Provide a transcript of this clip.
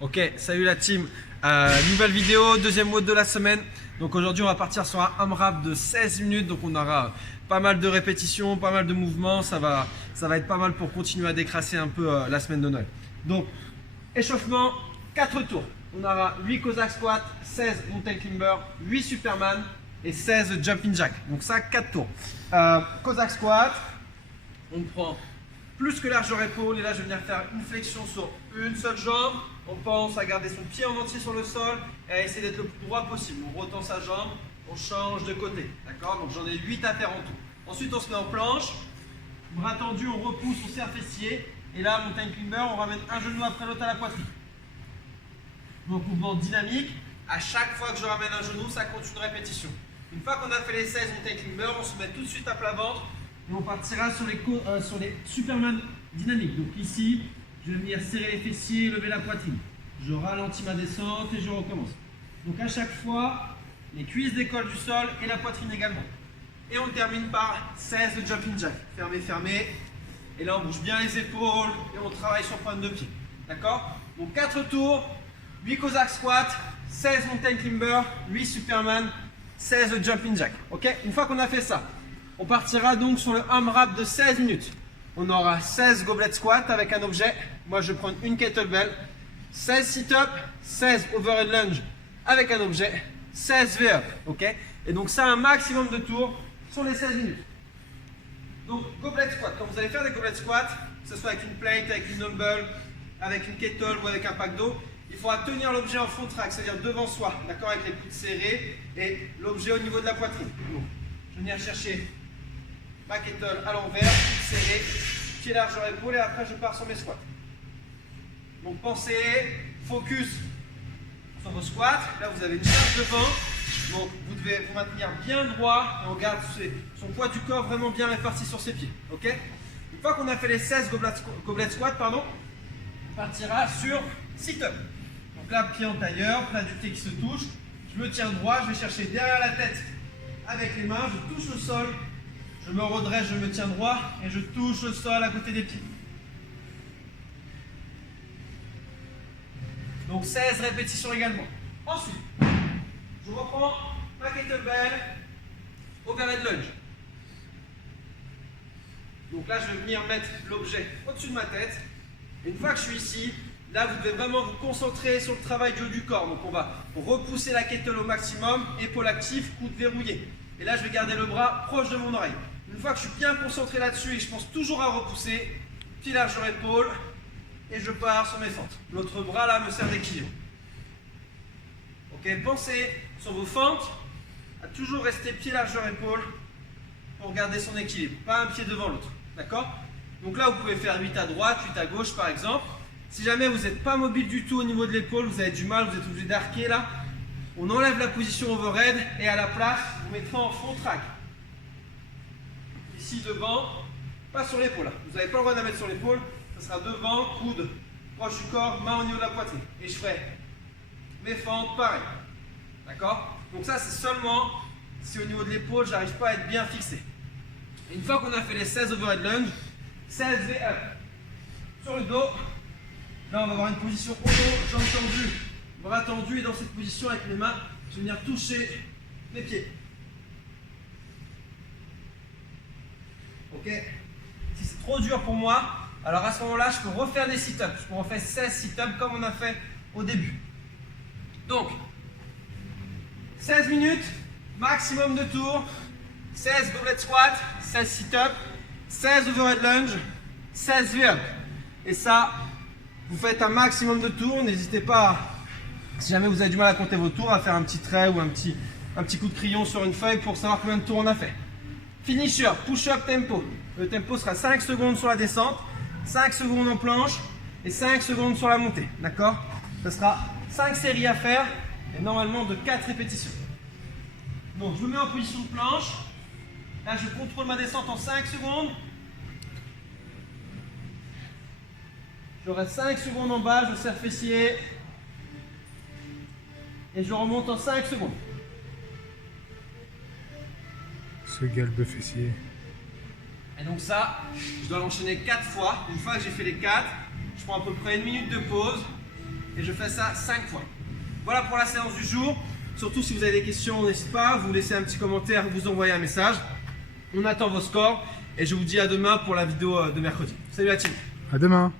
Ok, salut la team. Nouvelle vidéo, deuxième WOD de la semaine. Donc aujourd'hui on va partir sur un AMRAP de 16 minutes. Donc on aura pas mal de répétitions, pas mal de mouvements. Ça va être pas mal pour continuer à décrasser un peu la semaine de Noël. Donc échauffement, 4 tours. On aura 8 Cossack squat, 16 mountain climber, 8 Superman et 16 jumping jack. Donc ça, 4 tours. Cossack squat, on prend plus que largeur épaule et là je vais venir faire une flexion sur une seule jambe. On pense à garder son pied en entier sur le sol et à essayer d'être le plus droit possible. On retend sa jambe, on change de côté. D'accord? Donc j'en ai 8 à faire en tout. Ensuite on se met en planche, bras tendu, on repousse, on serre fessier. Et là, mountain climber, on ramène un genou après l'autre à la poitrine. Donc mouvement dynamique. À chaque fois que je ramène un genou, ça compte une répétition. Une fois qu'on a fait les 16 mountain climber, on se met tout de suite à plat ventre. Et on partira sur les Superman dynamiques. Donc ici, je vais venir serrer les fessiers, lever la poitrine. Je ralentis ma descente et je recommence. Donc à chaque fois, les cuisses décollent du sol et la poitrine également. Et on termine par 16 de jumping jack. Fermé, fermé. Et là, on bouge bien les épaules et on travaille sur pointe de pied. D'accord? Donc 4 tours, 8 Cossack squat, 16 mountain climber, 8 Superman, 16 de jumping jack. Ok? Une fois qu'on a fait ça, on partira donc sur le AMRAP de 16 minutes. On aura 16 goblet squat avec un objet. Moi, je vais prendre une kettlebell. 16 sit-up, 16 overhead lunge avec un objet, 16 V-up. Ok? Et donc, ça, un maximum de tours sur les 16 minutes. Donc, goblet squat. Quand vous allez faire des goblet squats, que ce soit avec une plate, avec une dumbbell, avec une kettle ou avec un pack d'eau, il faudra tenir l'objet en front track, c'est-à-dire devant soi, d'accord, avec les coudes serrés et l'objet au niveau de la poitrine. Donc, je vais venir chercher ma kettle à l'envers, serré, pied largeur épaule et après je pars sur mes squats. Donc pensez, focus sur vos squats. Là vous avez une charge devant, donc vous devez vous maintenir bien droit et on garde son poids du corps vraiment bien réparti sur ses pieds. Ok? Une fois qu'on a fait les 16 goblet squat, on partira sur sit-up. Donc là, pied en tailleur, plat du pied qui se touche. Je me tiens droit, je vais chercher derrière la tête avec les mains, je touche le sol. Je me redresse, je me tiens droit et je touche le sol à côté des pieds. Donc 16 répétitions également. Ensuite, je reprends ma kettlebell, overhead lunge. Donc là, je vais venir mettre l'objet au-dessus de ma tête. Et une fois que je suis ici, là, vous devez vraiment vous concentrer sur le travail du haut du corps. Donc on va repousser la kettle au maximum, épaule active, coude verrouillé. Et là, je vais garder le bras proche de mon oreille. Une fois que je suis bien concentré là-dessus et que je pense toujours à repousser, pied largeur épaule et je pars sur mes fentes. L'autre bras là me sert d'équilibre. Ok, pensez sur vos fentes à toujours rester pied largeur épaule pour garder son équilibre, pas un pied devant l'autre. D'accord? Donc là, vous pouvez faire 8 à droite, 8 à gauche par exemple. Si jamais vous n'êtes pas mobile du tout au niveau de l'épaule, vous avez du mal, vous êtes obligé d'arquer là, on enlève la position overhead et à la place, vous mettrez en front track. Ici devant, pas sur l'épaule. Vous n'avez pas le droit de la mettre sur l'épaule. Ça sera devant, coude proche du corps, main au niveau de la poitrine. Et je ferai mes fentes pareil. D'accord? Donc ça, c'est seulement si au niveau de l'épaule, j'arrive pas à être bien fixé. Et une fois qu'on a fait les 16 overhead lunge, 16 V-up sur le dos. Là, on va avoir une position au dos, jambes tendues, bras tendus. Et dans cette position, avec mes mains, je vais venir toucher mes pieds. Ok? Si c'est trop dur pour moi, alors à ce moment-là, je peux refaire des sit-ups. Je peux refaire 16 sit-ups comme on a fait au début. Donc, 16 minutes, maximum de tours, 16 goblet squat, 16 sit-ups, 16 overhead lunge, 16 V-up. Et ça, vous faites un maximum de tours. N'hésitez pas, si jamais vous avez du mal à compter vos tours, à faire un petit trait ou un petit coup de crayon sur une feuille pour savoir combien de tours on a fait. Finisher, push-up tempo. Le tempo sera 5 secondes sur la descente, 5 secondes en planche et 5 secondes sur la montée. D'accord? Ce sera 5 séries à faire et normalement de 4 répétitions. Donc je me mets en position de planche. Là, je contrôle ma descente en 5 secondes. Je reste 5 secondes en bas, je serre fessier. Et je remonte en 5 secondes. Ce galbe fessier. Et donc ça, je dois l'enchaîner 4 fois. Une fois que j'ai fait les 4, je prends à peu près 1 minute de pause. et je fais ça 5 fois. Voilà pour la séance du jour. Surtout si vous avez des questions, n'hésitez pas, vous laissez un petit commentaire, vous envoyez un message. On attend vos scores et je vous dis à demain pour la vidéo de mercredi. Salut la team. À demain.